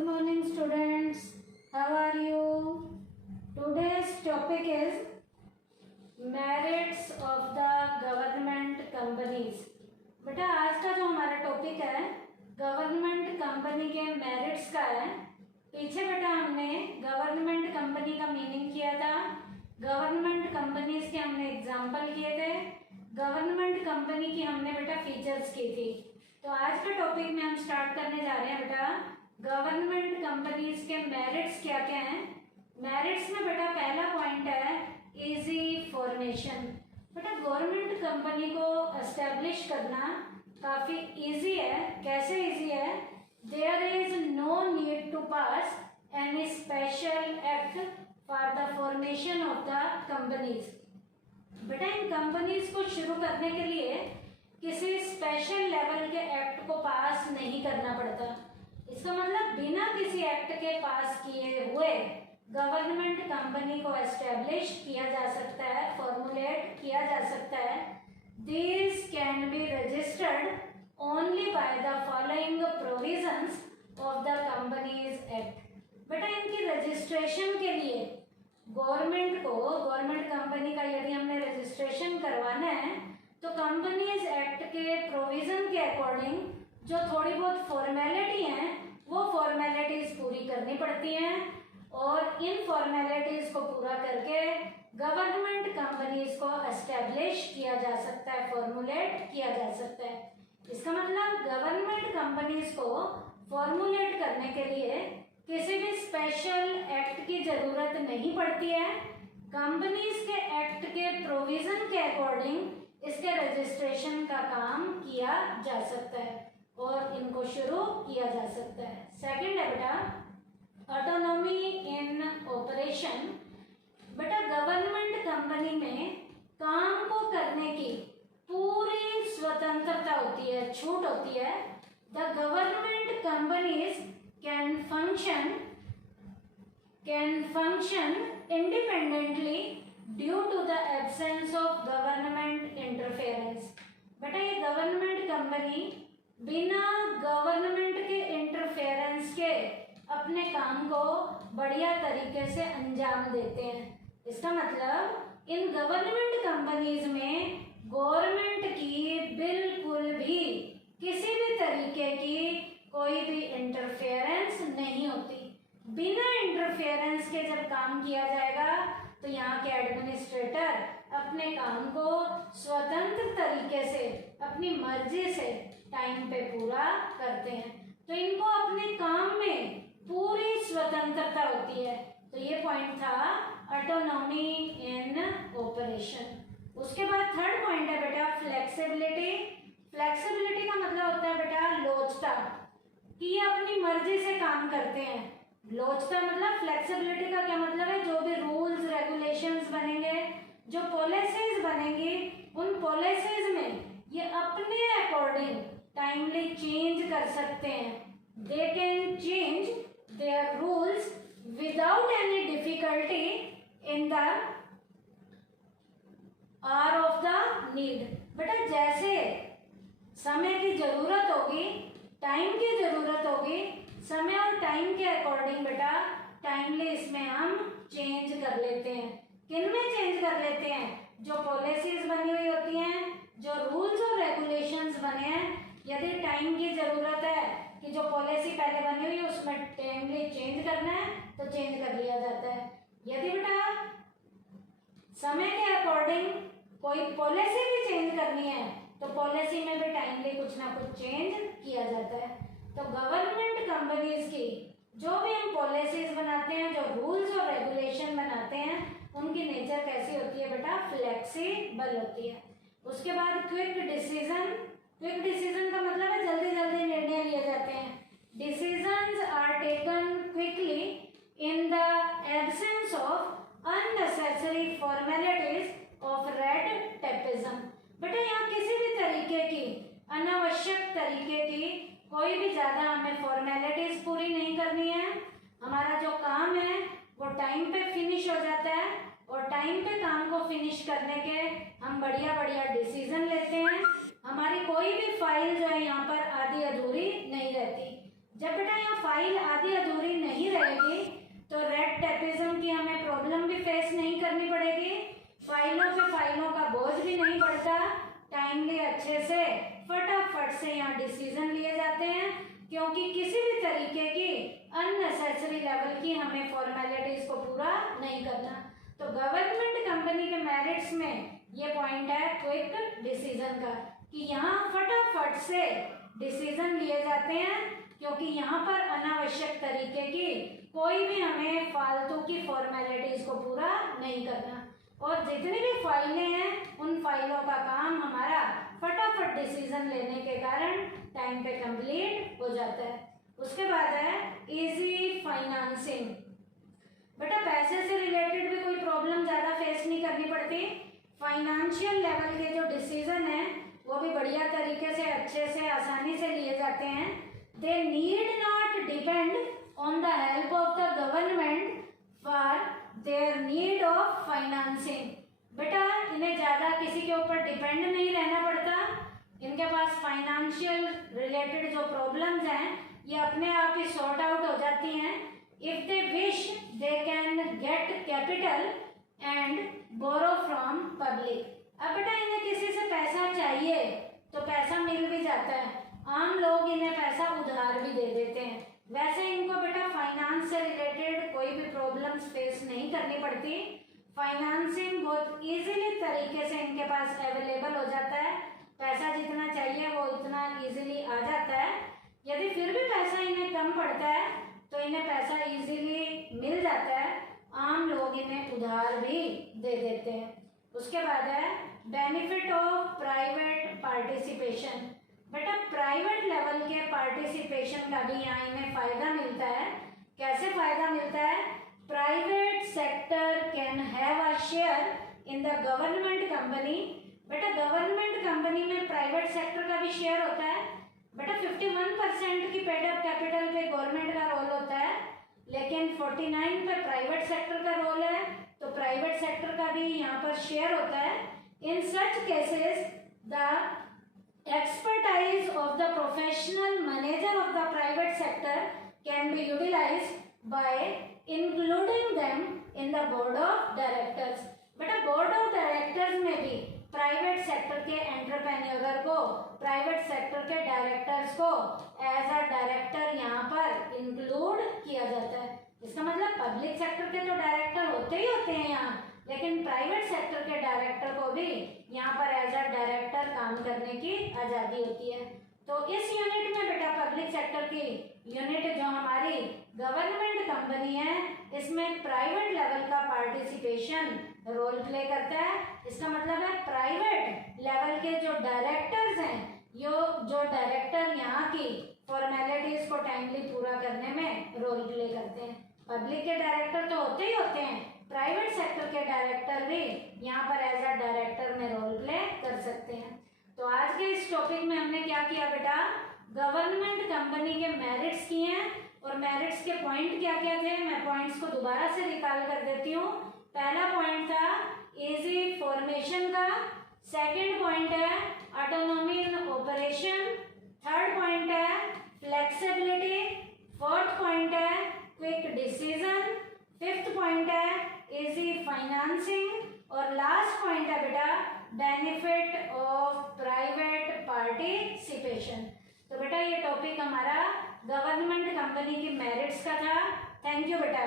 Good morning students. How are you? Today's topic is merits of the government companies. बेटा आज का जो हमारा टॉपिक है गवर्नमेंट कंपनी के मेरिट्स का है। पीछे बेटा हमने गवर्नमेंट कंपनी का मीनिंग किया था, गवर्नमेंट कंपनीज के हमने एग्जाम्पल किए थे, गवर्नमेंट कंपनी की हमने बेटा फीचर्स की थी। तो आज के टॉपिक में हम स्टार्ट करने जा रहे हैं बेटा गवर्नमेंट कंपनीज के मेरिट्स क्या क्या हैं। मेरिट्स में बेटा पहला पॉइंट है इजी फॉर्मेशन। बेटा गवर्नमेंट कंपनी को एस्टेब्लिश करना काफ़ी इजी है। कैसे इजी है? There is no need to pass any special act for the formation of the companies. बेटा इन कंपनीज को शुरू करने के लिए किसी स्पेशल लेवल के एक्ट को पास नहीं करना पड़ता। इसका मतलब बिना किसी एक्ट के पास किए हुए गवर्नमेंट कंपनी को एस्टेब्लिश किया जा सकता है, फॉर्मुलेट किया जा सकता है। This can be registered only by the following provisions of the companies act. बेटा इनकी रजिस्ट्रेशन के लिए गवर्नमेंट कंपनी का यदि हमने रजिस्ट्रेशन करवाना है तो कंपनीज एक्ट के प्रोविजन के अकॉर्डिंग जो थोड़ी बहुत फॉर्मेलिटी हैं वो फॉर्मेलिटीज पूरी करनी पड़ती हैं और इन फॉर्मेलिटीज को पूरा करके गवर्नमेंट कंपनीज को एस्टेब्लिश किया जा सकता है, फॉर्मुलेट किया जा सकता है। इसका मतलब गवर्नमेंट कंपनीज को फॉर्मुलेट करने के लिए किसी भी स्पेशल एक्ट की जरूरत नहीं पड़ती है। कंपनीज के एक्ट के प्रोविजन के अकॉर्डिंग इसके रजिस्ट्रेशन का काम किया जा सकता है और इनको शुरू किया जा सकता है। सेकंड है बेटा ऑटोनॉमी इन ऑपरेशन। बेटा गवर्नमेंट कंपनी में काम को करने की पूरी स्वतंत्रता होती है, छूट होती है। The government companies can function independently due to the absence of government interference. बेटा ये गवर्नमेंट कंपनी बिना गवर्नमेंट के इंटरफेरेंस के अपने काम को बढ़िया तरीके से अंजाम देते हैं। इसका मतलब इन गवर्नमेंट कंपनीज में गवर्नमेंट की बिल्कुल भी किसी भी तरीके की कोई भी इंटरफेरेंस नहीं होती। बिना इंटरफेरेंस के जब काम किया जाएगा तो यहाँ के एडमिनिस्ट्रेटर अपने काम को स्वतंत्र तरीके से अपनी मर्जी से टाइम पे पूरा करते हैं। तो इनको अपने काम में पूरी स्वतंत्रता होती है। तो ये पॉइंट था ऑटोनॉमी इन ऑपरेशन। उसके बाद थर्ड पॉइंट है बेटा फ्लेक्सिबिलिटी। फ्लेक्सिबिलिटी का मतलब होता है बेटा लोचता, कि ये अपनी मर्जी से काम करते हैं। लोचता मतलब फ्लेक्सिबिलिटी का क्या मतलब है? जो भी रूल्स रेगुलेशंस बनेंगे, जो पॉलिसीज बनेंगी, उन पॉलिसीज में ये अपने अकॉर्डिंग टाइमली चेंज कर सकते हैं। They can change their rules without any difficulty in the hour of the need. बेटा जैसे समय की जरूरत होगी, टाइम की जरूरत होगी, समय और टाइम के अकॉर्डिंग बेटा टाइमली इसमें हम चेंज कर लेते हैं। किन में चेंज कर लेते हैं? जो पॉलिसीज बनी हुई होती हैं, जो रूल्स और रेगुलेशंस बने हैं, यदि टाइम की जरूरत है कि जो पॉलिसी पहले बनी हुई है उसमें टाइमली चेंज करना है तो चेंज कर लिया जाता है। यदि बेटा समय के अकॉर्डिंग कोई पॉलिसी भी चेंज करनी है तो पॉलिसी में भी टाइमली कुछ ना कुछ चेंज किया जाता है। तो गवर्नमेंट कंपनीज की जो भी हम पॉलिसीज बनाते हैं, जो रूल्स और रेगुलेशन बनाते हैं, उनकी नेचर कैसी होती है बेटा? फ्लेक्सिबल होती है। उसके बाद क्विक डिसीजन। क्विक डिसीजन का मतलब है जल्दी जल्दी निर्णय लिए जाते हैं। Decisions are taken quickly in the absence of unnecessary formalities of red tapism. बेटा यहाँ किसी भी तरीके की अनावश्यक तरीके की कोई भी ज़्यादा हमें फॉर्मेलिटीज पूरी नहीं करनी है। हमारा जो काम है वो टाइम पे फिनिश हो जाता है और टाइम पे काम को फिनिश करने के हम बढ़िया बढ़िया डिसीजन लेते हैं। हमारी कोई भी फाइल जो है यहाँ पर आधी अधूरी नहीं रहती। जब बेटा यहाँ फाइल आधी अधूरी नहीं रहेगी तो रेड टेपिज्म की हमें प्रॉब्लम भी फेस नहीं करनी पड़ेगी, फाइलों पे फाइलों का बोझ भी नहीं बढ़ता, टाइमली अच्छे से फटाफट से यहाँ डिसीजन लिए जाते हैं, क्योंकि किसी भी तरीके की अननेसेसरी लेवल की हमें फॉर्मेलिटीज को पूरा नहीं करना। तो गवर्नमेंट कंपनी के मेरिट्स में ये पॉइंट है क्विक डिसीजन का, कि यहाँ फटाफट से डिसीजन लिए जाते हैं, क्योंकि यहाँ पर अनावश्यक तरीके की कोई भी हमें फालतू की फॉर्मेलिटीज को पूरा नहीं करना, और जितनी भी फाइलें हैं उन फाइलों का काम हमारा फटाफट डिसीजन लेने के कारण टाइम पे कंप्लीट हो जाता है। उसके बाद है इजी फाइनेंसिंग। बेटा पैसे से रिलेटेड भी कोई प्रॉब्लम ज़्यादा फेस नहीं करनी पड़ती, फाइनेंशियल लेवल के जो डिसीजन हैं वो भी बढ़िया तरीके से अच्छे से आसानी से लिए जाते हैं। They need not depend on the help of the government for their need of financing. बेटा इन्हें ज़्यादा किसी के ऊपर डिपेंड नहीं रहना पड़ता, इनके पास फाइनेंशियल रिलेटेड जो प्रॉब्लम्स हैं ये अपने आप ही सॉर्ट आउट हो जाती हैं। If they wish they can get capital and borrow from public. अब बेटा इन्हें किसी से पैसा चाहिए तो पैसा मिल भी जाता है, आम लोग इन्हें पैसा उधार भी दे देते हैं। वैसे इनको बेटा फाइनेंस से रिलेटेड कोई भी प्रॉब्लम्स फेस नहीं करनी पड़ती, फाइनेंसिंग बहुत इजीली तरीके से इनके पास अवेलेबल हो जाता है, पैसा जितना चाहिए वो इतना इजीली आ जाता है। यदि फिर भी पैसा इन्हें कम पड़ता है तो इन्हें पैसा इजीली मिल जाता है, आम लोग इन्हें उधार भी दे देते हैं। उसके बाद है बेनिफिट ऑफ प्राइवेट पार्टिसिपेशन। बेटा प्राइवेट लेवल के पार्टिसिपेशन का भी यहाँ इन्हें फायदा मिलता है। कैसे फायदा मिलता है? Private sector can have a share in the government company. बेटा गवर्नमेंट कंपनी में प्राइवेट सेक्टर का भी शेयर होता है। बेटा 51% की पेड अप कैपिटल पे गवर्नमेंट का रोल होता है, लेकिन 49 पे प्राइवेट सेक्टर का रोल है, तो प्राइवेट सेक्टर का भी यहाँ पर शेयर होता है। In such cases the expertise of the professional manager of the private sector can be utilized by including them in the board of directors। बेटा बोर्ड ऑफ डायरेक्टर्स में भी प्राइवेट सेक्टर के एंटरप्रेन्योर को, private sector के directors को as a director यहाँ पर include किया जाता है। इसका मतलब पब्लिक सेक्टर के तो डायरेक्टर होते ही होते हैं यहाँ, लेकिन प्राइवेट सेक्टर के डायरेक्टर को भी यहाँ पर एज अ डायरेक्टर काम करने की आज़ादी होती है। तो इस यूनिट में बेटा पब्लिक सेक्टर की यूनिट जो हमारी गवर्नमेंट कंपनी है, इसमें प्राइवेट लेवल का पार्टिसिपेशन रोल प्ले करता है। इसका मतलब है प्राइवेट लेवल के जो डायरेक्टर्स हैं, जो डायरेक्टर यहाँ की फॉर्मेलिटीज को टाइमली पूरा करने में रोल प्ले करते हैं। पब्लिक के डायरेक्टर तो होते ही होते हैं, प्राइवेट सेक्टर के डायरेक्टर भी यहाँ पर एज अ डायरेक्टर में रोल प्ले कर सकते हैं। तो आज के इस टॉपिक में हमने क्या किया बेटा? गवर्नमेंट कंपनी के मेरिट्स किए हैं, और मेरिट्स के पॉइंट क्या क्या थे मैं पॉइंट्स को दोबारा से रिकॉल कर देती हूँ। पहला पॉइंट था इजी फॉर्मेशन का, सेकंड पॉइंट है ऑटोनॉमी इन ऑपरेशन, थर्ड पॉइंट है फ्लेक्सिबिलिटी, फोर्थ पॉइंट है क्विक डिसीजन, फिफ्थ पॉइंट है इजी फाइनेंसिंग, और लास्ट पॉइंट है बेटा बेनिफिट ऑफ प्राइवेट पार्टिसिपेशन। तो बेटा ये टॉपिक हमारा गवर्नमेंट कंपनी की मेरिट्स का था। थैंक यू बेटा।